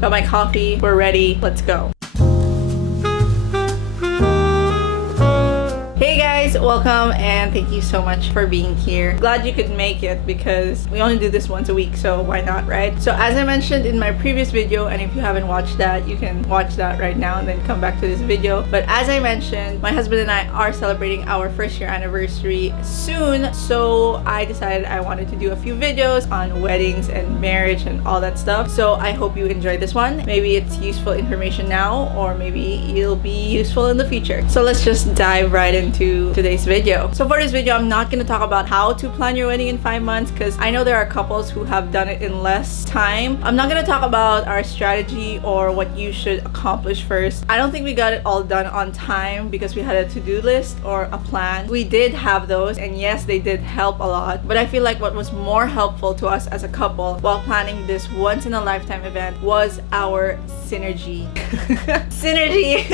got my coffee, we're ready, let's go. Hey guys, welcome and thank you so much for being here. Glad you could make it because we only do this once a week, so why not, right? So as I mentioned in my previous video, and if you haven't watched that, you can watch that right now and then come back to this video. But as I mentioned, my husband and I are celebrating our first year anniversary soon, so I decided I wanted to do a few videos on weddings and marriage and all that stuff. So I hope you enjoy this one. Maybe it's useful information now, or maybe it'll be useful in the future. So let's just dive right into today's video. So for this video, I'm not going to talk about how to plan your wedding in 5 months because I know there are couples who have done it in less time. I'm not going to talk about our strategy or what you should accomplish first. I don't think we got it all done on time because we had a to-do list or a plan. We did have those, and yes, they did help a lot, but I feel like what was more helpful to us as a couple while planning this once-in-a-lifetime event was our synergy. Synergy!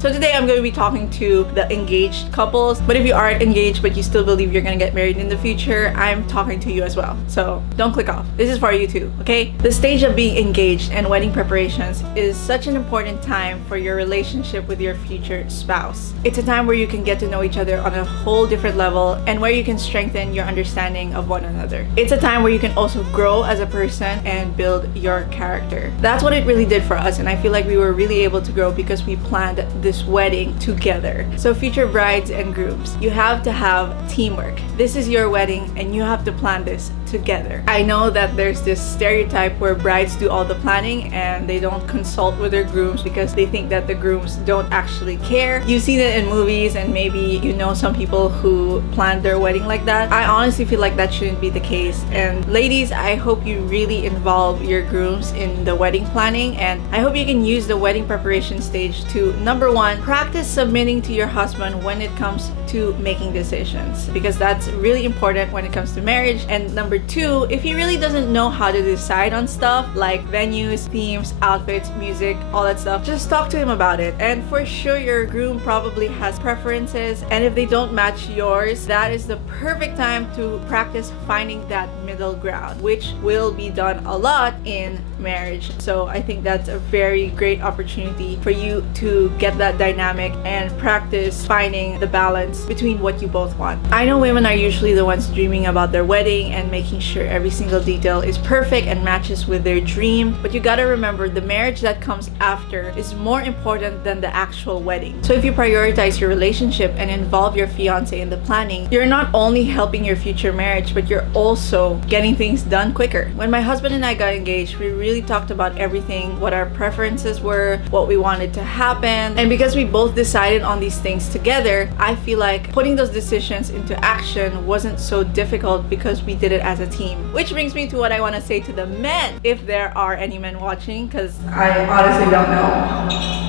So today I'm going to be talking to the engaged couples, but if you aren't engaged but you still believe you're gonna get married in the future, I'm talking to you as well. So don't click off. This is for you too, okay? The stage of being engaged and wedding preparations is such an important time for your relationship with your future spouse. It's a time where you can get to know each other on a whole different level and where you can strengthen your understanding of one another. It's a time where you can also grow as a person and build your character. That's what it really did for us, and I feel like we were really able to grow because we planned this wedding together. So future brides and grooms, you have to have teamwork. This is your wedding and you have to plan this together. I know that there's this stereotype where brides do all the planning and they don't consult with their grooms because they think that the grooms don't actually care. You've seen it in movies, and maybe you know some people who planned their wedding like that. I honestly feel like that shouldn't be the case. And ladies, I hope you really involve your grooms in the wedding planning, and I hope you can use the wedding preparation stage to, number one, practice submitting to your husband when it comes to making decisions, because that's really important when it comes to marriage. And number two, if he really doesn't know how to decide on stuff like venues, themes, outfits, music, all that stuff, just talk to him about it. And for sure your groom probably has preferences, and if they don't match yours, that is the perfect time to practice finding that middle ground, which will be done a lot in marriage. So I think that's a very great opportunity for you to get that dynamic and practice finding the balance between what you both want. I know women are usually the ones dreaming about their wedding and making sure every single detail is perfect and matches with their dream, but you gotta remember the marriage that comes after is more important than the actual wedding. So if you prioritize your relationship and involve your fiance in the planning, you're not only helping your future marriage, but you're also getting things done quicker. When my husband and I got engaged, we really talked about everything, what our preferences were, what we wanted to happen, and because we both decided on these things together, I feel like putting those decisions into action wasn't so difficult because we did it as a team. Which brings me to what I want to say to the men, if there are any men watching, because I honestly don't know.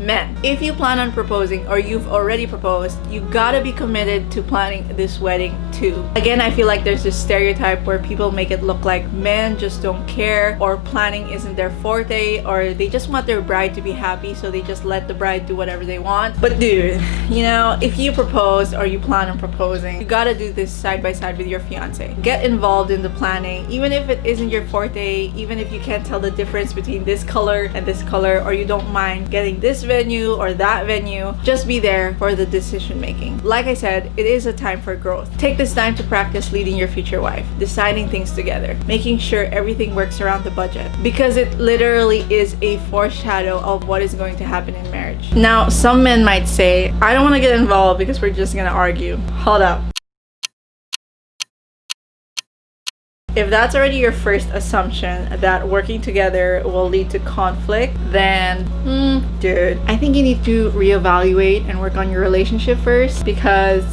Men, if you plan on proposing or you've already proposed, you gotta be committed to planning this wedding too. Again, I feel like there's this stereotype where people make it look like men just don't care, or planning isn't their forte, or they just want their bride to be happy, so they just let the bride do whatever they want. But dude, you know, if you propose or you plan on proposing, you gotta do this side by side with your fiance. Get involved in the planning, even if it isn't your forte, even if you can't tell the difference between this color and this color, or you don't mind getting this venue or that venue, just be there for the decision making. Like I said, it is a time for growth. Take this time to practice leading your future wife, deciding things together, making sure everything works around the budget, because it literally is a foreshadow of what is going to happen in marriage. Now, some men might say, I don't want to get involved because we're just gonna argue. Hold up. If that's already your first assumption that working together will lead to conflict, then dude, I think you need to reevaluate and work on your relationship first, because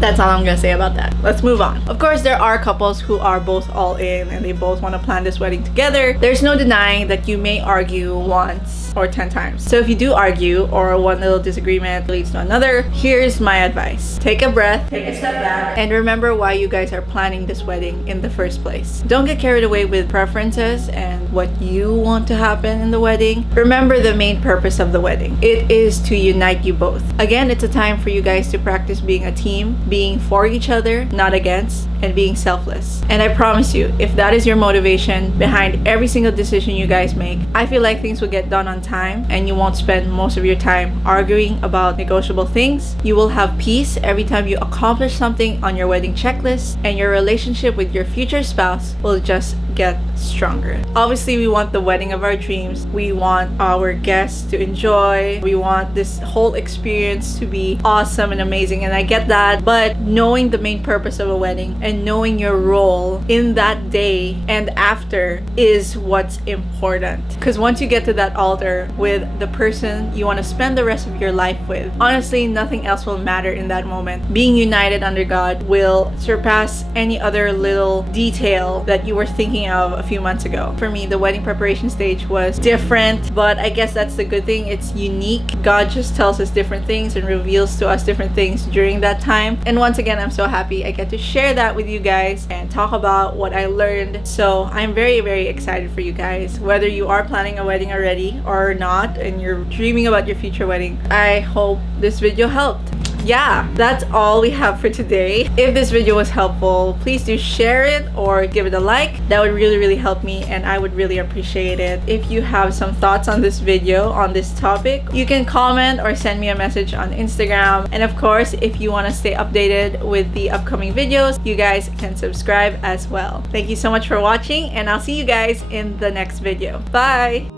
that's all I'm gonna say about that. Let's move on. Of course, there are couples who are both all in and they both want to plan this wedding together. There's no denying that you may argue once or 10 times. So if you do argue or one little disagreement leads to another, here's my advice. Take a breath, take a step back, and remember why you guys are planning this wedding in the first place. Don't get carried away with preferences and what you want to happen in the wedding. Remember the main purpose of the wedding. It is to unite you both. Again, it's a time for you guys to practice being a team, being for each other, not against, and being selfless. And I promise you, if that is your motivation behind every single decision you guys make, I feel like things will get done on time and you won't spend most of your time arguing about negotiable things. You will have peace every time you accomplish something on your wedding checklist, and your relationship with your future spouse will just get stronger. Obviously, we want the wedding of our dreams. We want our guests to enjoy. We want this whole experience to be awesome and amazing, and I get that. But knowing the main purpose of a wedding and knowing your role in that day and after is what's important. Because once you get to that altar with the person you want to spend the rest of your life with, honestly, nothing else will matter in that moment. Being united under God will surpass any other little detail that you were thinking of a few months ago. For me, the wedding preparation stage was different, but I guess that's the good thing. It's unique. God just tells us different things and reveals to us different things during that time. And once again, I'm so happy I get to share that with you guys and talk about what I learned. So I'm very, very excited for you guys. Whether you are planning a wedding already or not and you're dreaming about your future wedding, I hope this video helped. Yeah, that's all we have for today. If this video was helpful, please do share it or give it a like. That would really help me, and I would really appreciate it. If you have some thoughts on this video, on this topic, you can comment or send me a message on Instagram. And of course, if you want to stay updated with the upcoming videos, you guys can subscribe as well. Thank you so much for watching, and I'll see you guys in the next video. Bye!